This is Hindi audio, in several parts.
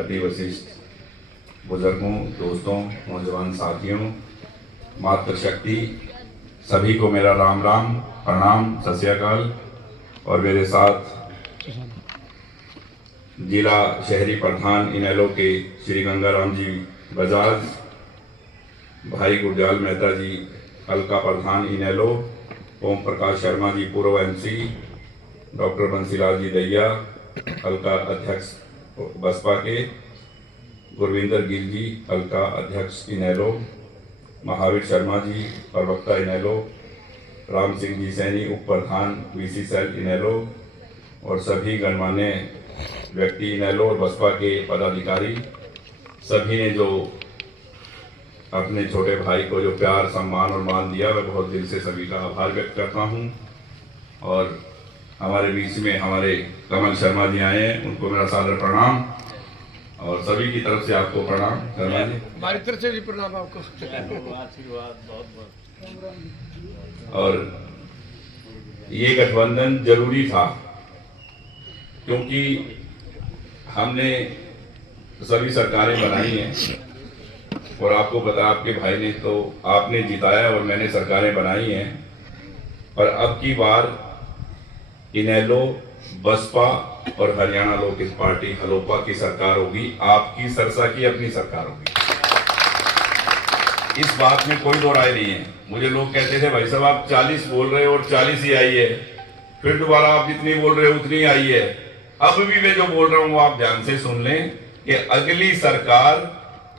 अति वशिष्ठ बुजुर्गों, दोस्तों, नौजवान साथियों, मातृशक्ति, सभी को मेरा राम राम, प्रणाम, सत श्री अकाल। और मेरे साथ जिला शहरी प्रधान इनेलो के श्री गंगाराम जी बजाज, भाई गुरदयाल मेहता जी हल्का प्रधान इनेलो, ओम प्रकाश शर्मा जी पूर्व एमसी, डॉक्टर बंसीलाल जी दैया हल्का अध्यक्ष बसपा के, गुरविंदर गिल जी हल्का अध्यक्ष इनेलो, महावीर शर्मा जी प्रवक्ता इनेलो, राम सिंह जी सैनी उप प्रधान वीसी सेल इनेलो और सभी गणमान्य व्यक्ति इनेलो और बसपा के पदाधिकारी, सभी ने जो अपने छोटे भाई को जो प्यार, सम्मान और मान दिया, मैं बहुत दिल से सभी का आभार व्यक्त करता हूं। और हमारे बीच में हमारे कमल शर्मा जी आए हैं, उनको मेरा सादर प्रणाम और सभी की तरफ से आपको प्रणाम। शर्मा जी हमारी तरफ से भी प्रणाम आपको। और ये गठबंधन जरूरी था क्योंकि हमने सभी सरकारें बनाई हैं और आपको पता, आपके भाई ने तो आपने जिताया और मैंने सरकारें बनाई हैं। और अब की बार इनेलो, बसपा और हरियाणा लोक हित पार्टी हलोपा की सरकार होगी, आपकी सरसा की अपनी सरकार होगी। इस बात में कोई दो राय नहीं है। मुझे लोग कहते थे भाई साहब आप 40 बोल रहे हो और 40 ही आई है, फिर दोबारा आप जितनी बोल रहे हो उतनी आई है। अब भी मैं जो बोल रहा हूं वो आप ध्यान से सुन लें कि अगली सरकार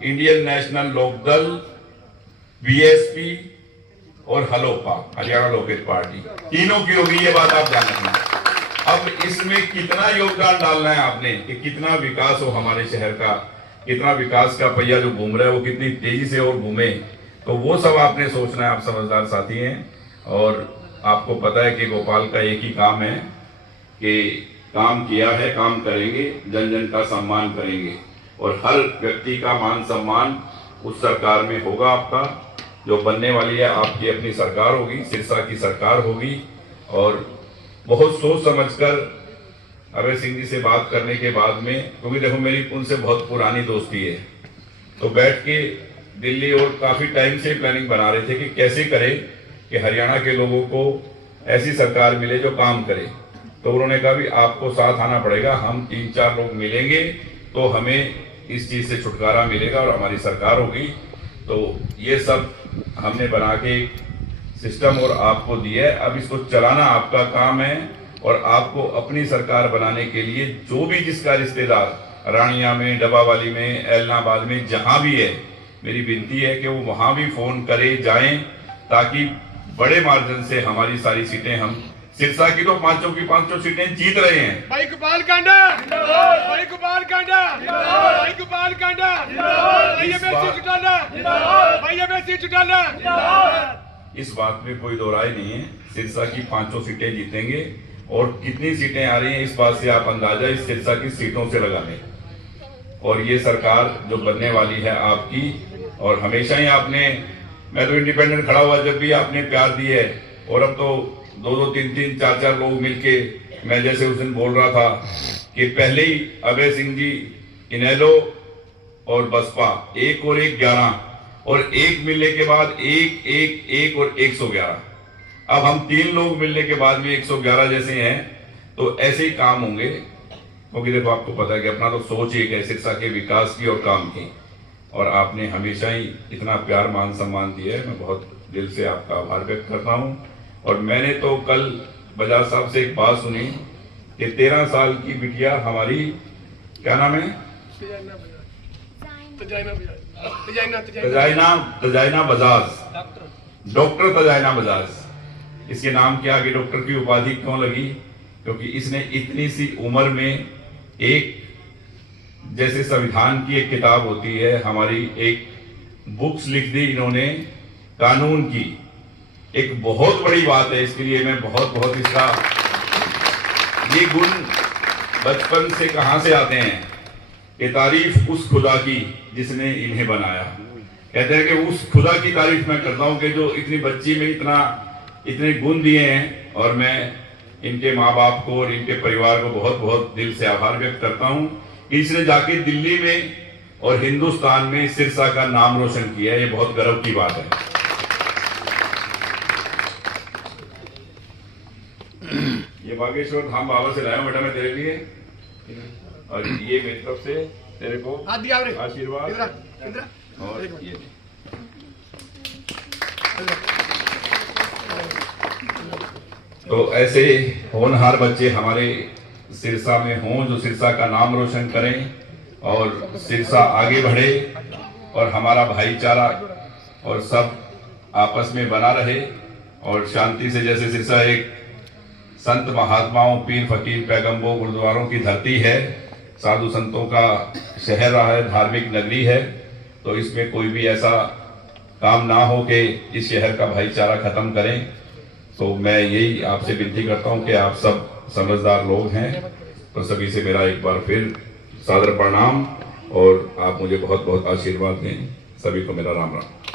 इंडियन नेशनल लोकदल, बीएसपी और हलोपा हरियाणा लोक हित पार्टी तीनों की होगी, ये बात आप ध्यान रखना। अब इसमें कितना योगदान डालना है आपने कि कितना विकास हो हमारे शहर का, कितना विकास का पहिया जो घूम रहा है वो कितनी तेजी से और घूमे, तो वो सब आपने सोचना है। आप समझदार साथी हैं और आपको पता है कि गोपाल का एक ही काम है कि काम किया है, काम करेंगे, जन जन का सम्मान करेंगे और हर व्यक्ति का मान सम्मान उस सरकार में होगा। आपका जो बनने वाली है आपकी अपनी सरकार होगी, सिरसा की सरकार होगी। और बहुत सोच समझकर अभय सिंह जी से बात करने के बाद में, क्योंकि देखो मेरी उनसे बहुत पुरानी दोस्ती है, तो बैठ के दिल्ली और काफी टाइम से प्लानिंग बना रहे थे कि कैसे करें कि हरियाणा के लोगों को ऐसी सरकार मिले जो काम करे। तो उन्होंने कहा भी आपको साथ आना पड़ेगा, हम 3-4 लोग मिलेंगे तो हमें इस चीज से छुटकारा मिलेगा और हमारी सरकार होगी। तो ये सब हमने बना के सिस्टम और आपको दिया है, अब इसको चलाना आपका काम है। और आपको अपनी सरकार बनाने के लिए जो भी जिसका रिश्तेदार रानिया में, डबावाली में, एलनाबाद में जहां भी है, मेरी विनती है कि वो वहां भी फोन करे जाएं, ताकि बड़े मार्जिन से हमारी सारी सीटें, हम सिरसा की तो 5 की 5 सीटें जीत रहे हैं। भाई गोपाल कांडा, भाई गोपाल कांडा, भाई गोपाल कांडा, भाई एमएससी जुटाना, भाई एमएससी जुटाना। इस बात में कोई दो राय नहीं है, सिरसा की 5 सीटें जीतेंगे। और कितनी सीटें आ रही हैं इस बात से आप अंदाजा इस सिरसा की सीटों से लगा लें। और ये सरकार जो बनने वाली है आपकी, और हमेशा ही आपने, मैं तो इंडिपेंडेंट खड़ा हुआ जब भी आपने प्यार दिए है, और अब तो 2-2, 3-3, 4-4 लोग मिलके, मैं जैसे उस दिन बोल रहा था कि पहले ही अभय सिंह जी इनेलो और बसपा 1 और 1 11 और 1 मिलने के बाद 1 1 1 और 111। अब हम 3 लोग मिलने के बाद भी 111 जैसे हैं, तो ऐसे ही काम होंगे। क्योंकि देखो आपको पता है कि अपना तो सोच ही है सिरसा के विकास की और काम की, और आपने हमेशा ही इतना प्यार, मान सम्मान दिया है, मैं बहुत दिल से आपका आभार व्यक्त करता हूं। और मैंने तो कल बजाज साहब से एक बात सुनी कि 13 साल की बिटिया हमारी, क्या नाम है, तजाइना बजाज, डॉक्टर तजाइना बजाज। इसके नाम के आगे डॉक्टर की उपाधि क्यों लगी? क्योंकि इसने इतनी सी उम्र में एक, जैसे संविधान की एक किताब होती है हमारी, एक बुक्स लिख दी इन्होंने कानून की। एक बहुत बड़ी बात है, इसके लिए मैं बहुत बहुत इसका, ये गुण बचपन से कहां से आते हैं कि तारीफ उस खुदा की जिसने इन्हें बनाया। कहते हैं कि उस खुदा की तारीफ मैं करता हूं कि जो इतनी बच्ची में इतने गुण दिए हैं। और मैं इनके माँ बाप को और इनके परिवार को बहुत बहुत दिल से आभार व्यक्त करता हूं कि इसने जाके दिल्ली में और हिंदुस्तान में सिरसा का नाम रोशन किया। ये बहुत गर्व की बात है। ये बागेश्वर धाम बाबा से लाया हूं बेटा मैं तेरे लिए, और ये मेरी तरफ से तेरे को आशीर्वाद। और ये तो ऐसे होनहार बच्चे हमारे सिरसा में हों जो सिरसा का नाम रोशन करें और सिरसा आगे बढ़े और हमारा भाईचारा और सब आपस में बना रहे और शांति से। जैसे सिरसा एक संत महात्माओं, पीर फकीर, पैगंबरों, गुरुद्वारों की धरती है, साधु संतों का शहर रहा है, धार्मिक नगरी है, तो इसमें कोई भी ऐसा काम ना हो कि इस शहर का भाईचारा खत्म करें। तो मैं यही आपसे विनती करता हूं कि आप सब समझदार लोग हैं, तो सभी से मेरा एक बार फिर सादर प्रणाम और आप मुझे बहुत बहुत आशीर्वाद दें। सभी को मेरा राम राम।